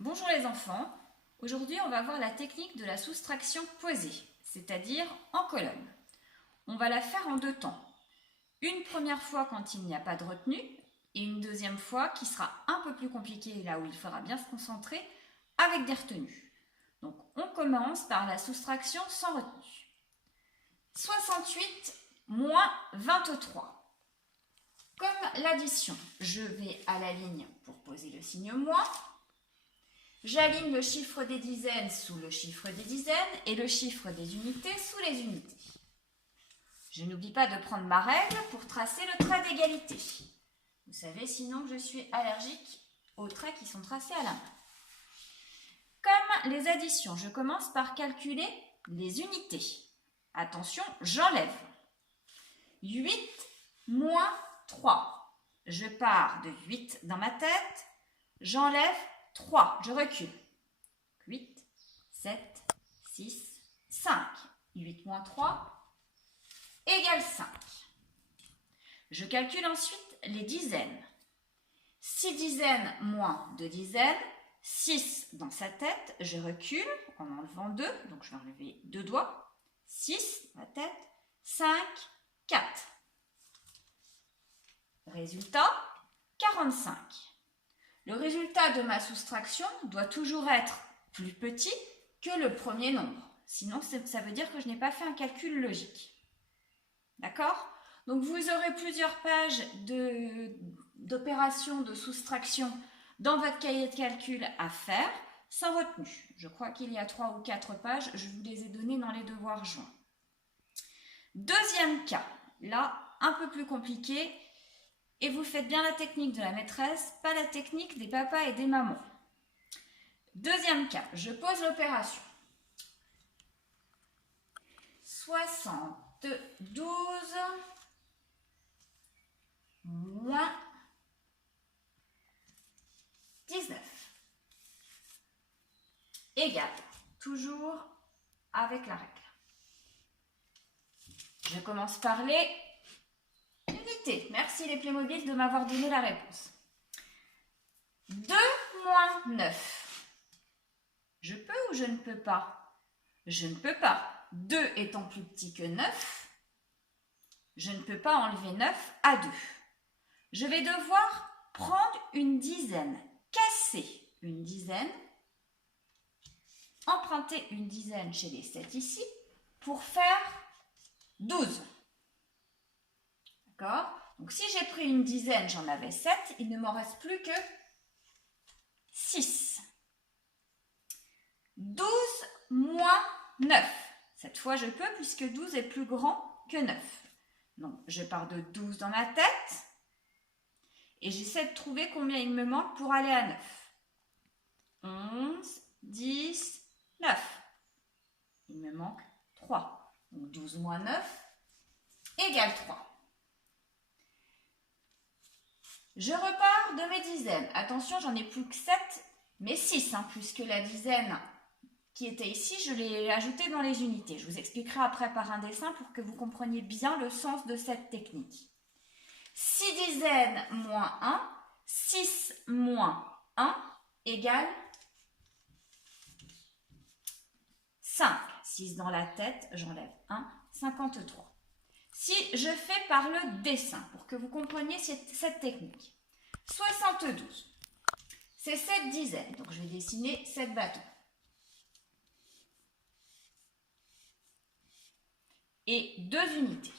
Bonjour les enfants, aujourd'hui on va voir la technique de la soustraction posée, c'est-à-dire en colonne. On va la faire en deux temps. Une première fois quand il n'y a pas de retenue et une deuxième fois qui sera un peu plus compliquée là où il faudra bien se concentrer avec des retenues. Donc on commence par la soustraction sans retenue. 68 moins 23. Comme l'addition, je vais à la ligne pour poser le signe moins. J'aligne le chiffre des dizaines sous le chiffre des dizaines et le chiffre des unités sous les unités. Je n'oublie pas de prendre ma règle pour tracer le trait d'égalité. Vous savez sinon que je suis allergique aux traits qui sont tracés à la main. Comme les additions, je commence par calculer les unités. Attention, j'enlève. 8 moins 3. Je pars de 8 dans ma tête, j'enlève 3, je recule. 8, 7, 6, 5. 8 moins 3 égale 5. Je calcule ensuite les dizaines. 6 dizaines moins 2 dizaines, 6 dans sa tête, je recule en enlevant 2, donc je vais enlever 2 doigts. 6 dans la tête, 5, 4. Résultat, 45. Le résultat de ma soustraction doit toujours être plus petit que le premier nombre. Sinon, ça veut dire que je n'ai pas fait un calcul logique. D'accord? Donc, vous aurez plusieurs pages d'opérations de soustraction dans votre cahier de calcul à faire, sans retenue. Je crois qu'il y a 3 ou 4 pages, je vous les ai données dans les devoirs joints. Deuxième cas, là, un peu plus compliqué. Et vous faites bien la technique de la maîtresse, pas la technique des papas et des mamans. Deuxième cas, je pose l'opération. 72 moins 19 égale, toujours avec la règle. Je commence par les unités. Merci les Playmobil de m'avoir donné la réponse. 2 moins 9. Je peux ou je ne peux pas? Je ne peux pas. 2 étant plus petit que 9, je ne peux pas enlever 9 à 2. Je vais devoir prendre une dizaine, casser une dizaine, emprunter une dizaine chez les 7 ici, pour faire 12. D'accord? Donc si j'ai pris une dizaine, j'en avais 7, il ne m'en reste plus que 6. 12 moins 9. Cette fois, je peux puisque 12 est plus grand que 9. Donc, je pars de 12 dans ma tête et j'essaie de trouver combien il me manque pour aller à 9. 11, 10, 9. Il me manque 3. Donc, 12 moins 9 égale 3. Je repars de mes dizaines. Attention, j'en ai plus que 7, mais 6, puisque la dizaine qui était ici, je l'ai ajoutée dans les unités. Je vous expliquerai après par un dessin pour que vous compreniez bien le sens de cette technique. 6 dizaines moins 1, 6 moins 1 égale 5. 6 dans la tête, j'enlève 1, 53. Si je fais par le dessin, pour que vous compreniez cette technique, 72, c'est 7 dizaines, donc je vais dessiner 7 bâtons. Et 2 unités.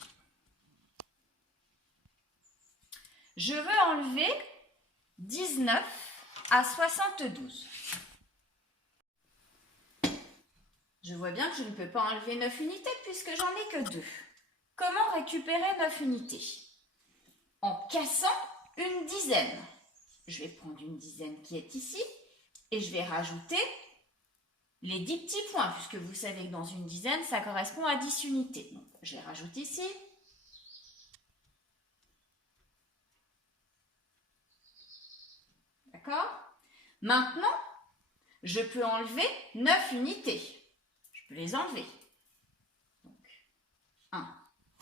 Je veux enlever 19 à 72. Je vois bien que je ne peux pas enlever 9 unités puisque j'en ai que 2. Comment récupérer 9 unités? En cassant une dizaine. Je vais prendre une dizaine qui est ici et je vais rajouter les 10 petits points, puisque vous savez que dans une dizaine, ça correspond à 10 unités. Donc, je les rajoute ici. D'accord? Maintenant, je peux enlever 9 unités. Je peux les enlever. Donc, 1,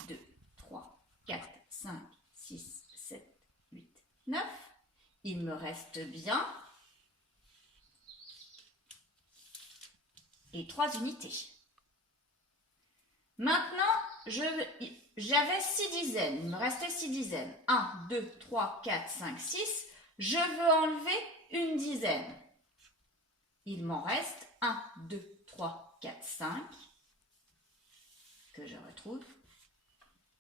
2, 3, 4, 5, 6, 7, 8, 9. Il me reste bien et 3 unités. Maintenant, j'avais 6 dizaines, il me restait 6 dizaines. 1, 2, 3, 4, 5, 6. Je veux enlever une dizaine. Il m'en reste 1, 2, 3, 4, 5 que je retrouve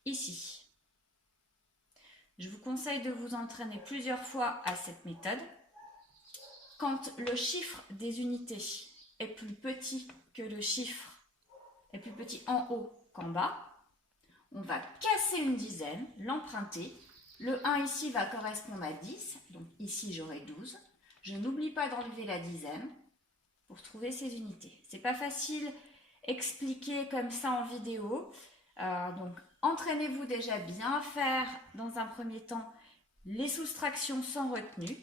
ici. Je vous conseille de vous entraîner plusieurs fois à cette méthode. Quand le chiffre des unités est plus petit que le chiffre est plus petit en haut qu'en bas, on va casser une dizaine, l'emprunter. Le 1 ici va correspondre à 10, donc ici j'aurai 12. Je n'oublie pas d'enlever la dizaine pour trouver ces unités. C'est pas facile expliquer comme ça en vidéo, donc entraînez-vous déjà bien à faire dans un premier temps les soustractions sans retenue.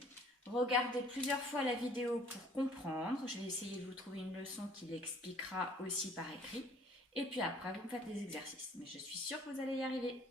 Regardez plusieurs fois la vidéo pour comprendre. Je vais essayer de vous trouver une leçon qui l'expliquera aussi par écrit. Et puis après, vous faites les exercices. Mais je suis sûre que vous allez y arriver.